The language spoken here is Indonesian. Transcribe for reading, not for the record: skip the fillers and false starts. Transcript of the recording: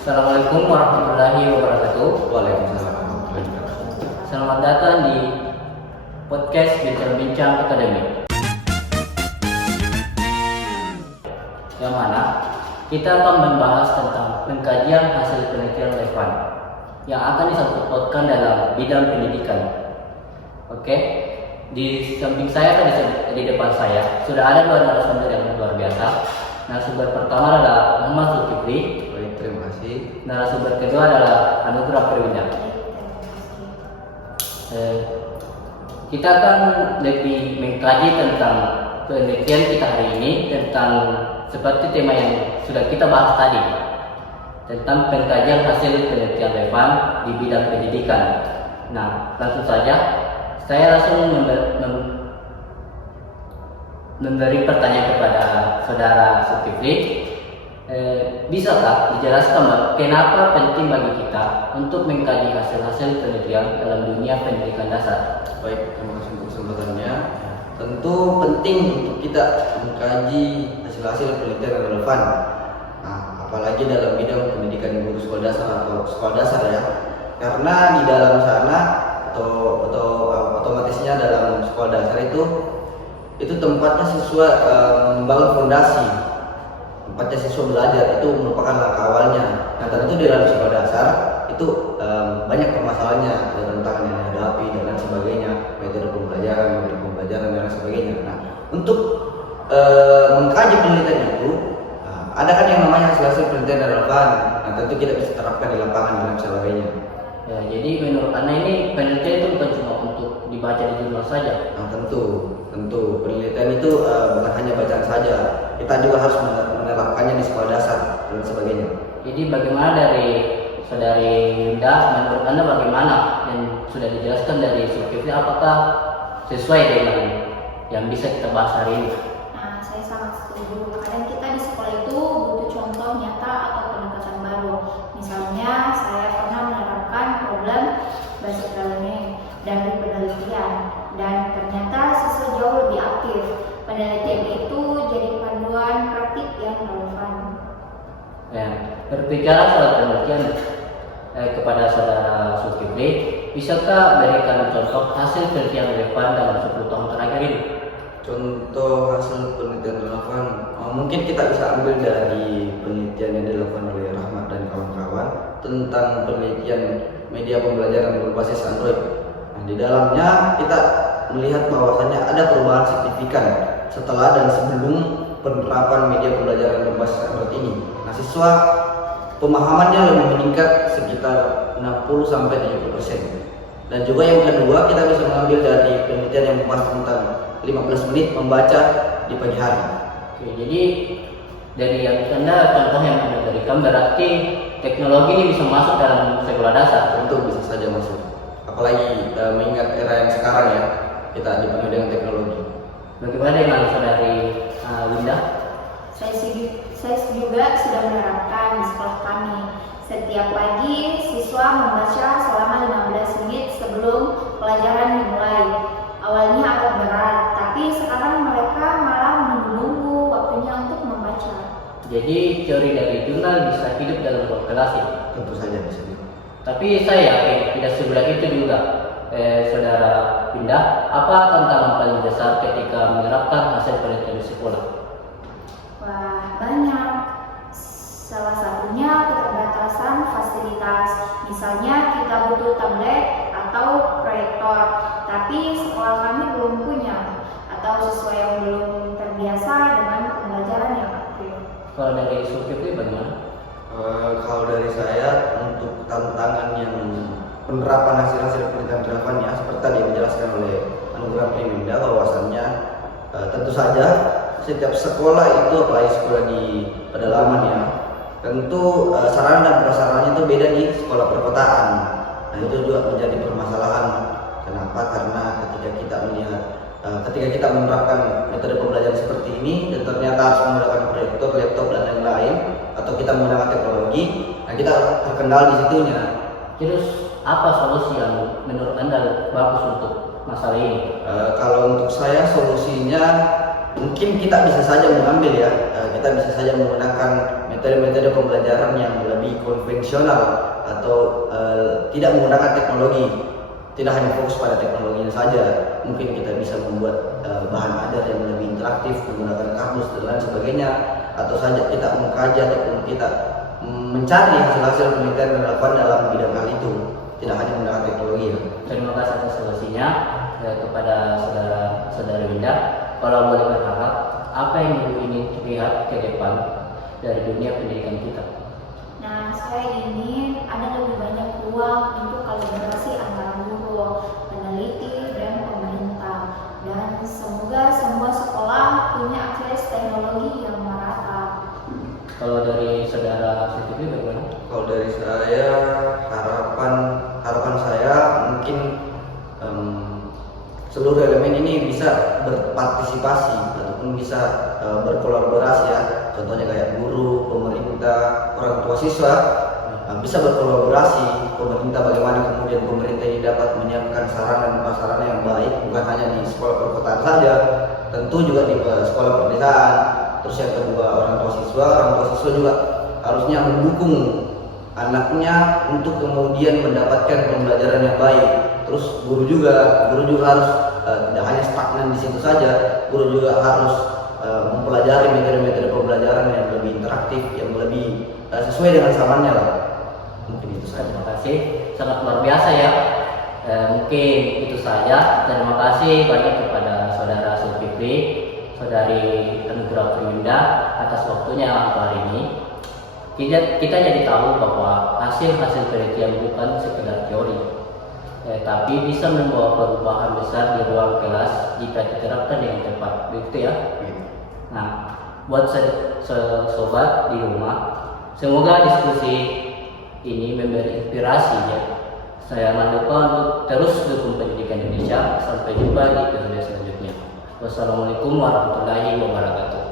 Assalamualaikum warahmatullahi wabarakatuh. Waalaikumsalam warahmatullahi wabarakatuh. Selamat datang di podcast Bincang-Bincang Akademik. Yang mana kita akan membahas tentang pengkajian hasil penelitian relevan yang akan disangkutpautkan dalam bidang pendidikan. Oke, di samping saya atau di depan saya sudah ada dua narasumber yang luar biasa. Narasumber pertama adalah Muhammad Zulkifli. Baik, terima kasih. Narasumber kedua adalah Anugrah Perwinda. Kita akan lebih mengkaji tentang penelitian kita hari ini tentang seperti tema yang sudah kita bahas tadi, tentang pengkajian hasil penelitian relevan di bidang pendidikan. Nah, langsung saja saya langsung memberi pertanyaan kepada saudara Zulkifli. Bisakah dijelaskan kenapa penting bagi kita untuk mengkaji hasil-hasil penelitian dalam dunia pendidikan dasar? Baik, terima kasih untuk kesempatannya. Tentu penting untuk kita mengkaji hasil-hasil penelitian yang relevan. Nah, apalagi dalam bidang pendidikan guru sekolah dasar atau sekolah dasar ya. Karena di dalam sana atau otomatisnya dalam sekolah dasar itu tempatnya siswa membangun fondasi. Tempatnya siswa belajar itu merupakan langkah awalnya. Nah, tentu di dalam sekolah dasar itu banyak permasalahannya, ada tantangan yang dihadapi dan lain sebagainya, metode pembelajaran dan lain sebagainya. Nah, untuk mengkaji penelitian itu, ada kan yang namanya hasil penelitian yang relevan. Nah, tentu kita bisa terapkan di lapangan dan lain sebagainya. Ya, jadi menurut Anda ini penelitian itu bukan cuma untuk dibaca di jurnal saja. Nah, tentu penelitian itu bukan hanya bacaan saja. Kita juga harus menerapkannya di sekolah dasar dan sebagainya. Jadi bagaimana dari saudari Linda, menurut Anda bagaimana yang sudah dijelaskan dari Zulkifli, apakah sesuai dengan yang bisa kita bahas hari ini? Nah, saya sangat setuju. Kadang kita di sekolah itu butuh contoh nyata atau pendekatan baru. Misalnya, saya pernah menerapkan problem basic learning dari penelitian, dan ternyata siswa jauh lebih aktif. Penelitian itu jadi panduan praktik yang relevan. Ya, berbicara soal penelitian kepada saudara Zulkifli, bisakah berikan contoh hasil penelitian relevan dalam 10 tahun terakhir ini? Contoh hasil penelitian relevan, mungkin kita bisa ambil dari penelitian yang dilakukan oleh Rahmat dan kawan-kawan tentang penelitian media pembelajaran berbasis Android. Nah, di dalamnya kita melihat bahwasannya ada perubahan signifikan setelah dan sebelum penerapan media pembelajaran berbasis Android ini. Nah, siswa pemahamannya lebih meningkat sekitar 60-70%. Dan juga yang kedua, kita bisa mengambil dari penelitian yang membahas tentang 15 menit membaca di pagi hari. Oke, jadi dari yang Anda contoh yang Anda berikan berarti teknologi ini bisa masuk dalam sekolah dasar. Tentu bisa saja masuk. Apalagi mengingat era yang sekarang ya, kita dipenuhi dengan teknologi. Bagaimana dengan saudari Linda? Saya juga sudah menerapkan di sekolah kami. Setiap pagi siswa membaca selama 15 menit sebelum pelajaran dimulai. Awalnya agak berat, tapi sekarang mereka malah menunggu waktunya untuk membaca. Jadi teori dari jurnal bisa hidup dalam ruang kelas ya? Tentu saja bisa. Tapi saya yakin tidak semudah itu juga. Saudara Linda, apa tantangan paling besar ketika menerapkan hasil penelitian di sekolah? Wah, banyak. Salah satunya keterbatasan fasilitas. Misalnya kita butuh tablet atau proyektor, tapi sekolah kami belum punya, atau siswa yang belum terbiasa dengan pembelajaran yang aktif. Kalau dari Zulkifli bagaimana? Kalau dari saya, untuk tantangan yang penerapan hasil-hasil penelitian relevan ya, seperti tadi dijelaskan oleh Anugrah Perwinda, bahwasannya tentu saja setiap sekolah itu, apalagi sekolah di pedalaman ya, tentu sarana dan prasarannya itu beda di sekolah perkotaan. Nah, itu juga menjadi permasalahan. Kenapa? Karena ketika kita menerapkan metode pembelajaran seperti ini dan ternyata harus menggunakan proyektor, laptop dan lain-lain, atau kita menggunakan teknologi, nah kita terkendala di situnya. Terus apa solusi yang menurut Anda bagus untuk masalah ini? Kalau untuk saya solusinya mungkin kita bisa saja mengambil ya, kita bisa saja menggunakan metode-metode pembelajaran yang lebih konvensional atau tidak menggunakan teknologi, tidak hanya fokus pada teknologinya saja. Mungkin kita bisa membuat bahan ajar yang lebih interaktif menggunakan kamus dan lain sebagainya, atau saja kita mengkaji ataupun kita mencari hasil-hasil penelitian yang relevan dalam bidang hal itu, tidak hanya menggunakan teknologi. Terima kasih atas solusinya kepada saudara Winda. Kalau boleh berharap, apa yang Ibu ingin terlihat ke depan dari dunia pendidikan kita? Nah, saya ingin ada lebih banyak ruang untuk kolaborasi antara guru, peneliti, dan pemerintah. Dan semoga semua sekolah punya akses teknologi yang merata. Kalau dari saudara Siti bagaimana? Kalau dari saya, harapan saya mungkin seluruh elemen ini bisa berpartisipasi ataupun bisa berkolaborasi ya. Contohnya kayak guru, pemerintah, orang tua siswa bisa berkolaborasi. Pemerintah bagaimana kemudian pemerintah ini dapat menyiapkan sarana dan prasarana yang baik, bukan hanya di sekolah perkotaan saja, tentu juga di sekolah pedesaan. Terus yang kedua, orang tua siswa juga harusnya mendukung anaknya untuk kemudian mendapatkan pembelajaran yang baik. Terus guru juga harus tidak hanya stagnan di situ saja, guru juga harus mempelajari metode-metode pembelajaran yang lebih interaktif, yang lebih sesuai dengan zamannya lah. Mungkin itu saja. Terima kasih, sangat luar biasa ya. Mungkin itu saja. Terima kasih banyak kepada saudara Zulkifli, saudari Anugrah Winda atas waktunya hari ini. Kita jadi tahu bahwa hasil-hasil penelitian bukan sekedar teori, tapi bisa membawa perubahan besar di ruang kelas jika diterapkan dengan tepat, begitu ya. Nah, buat sobat di rumah, semoga diskusi ini memberi inspirasi ya. Saya jangan lupa untuk terus dukung pendidikan Indonesia. Sampai jumpa di episode selanjutnya. Wassalamualaikum warahmatullahi wabarakatuh.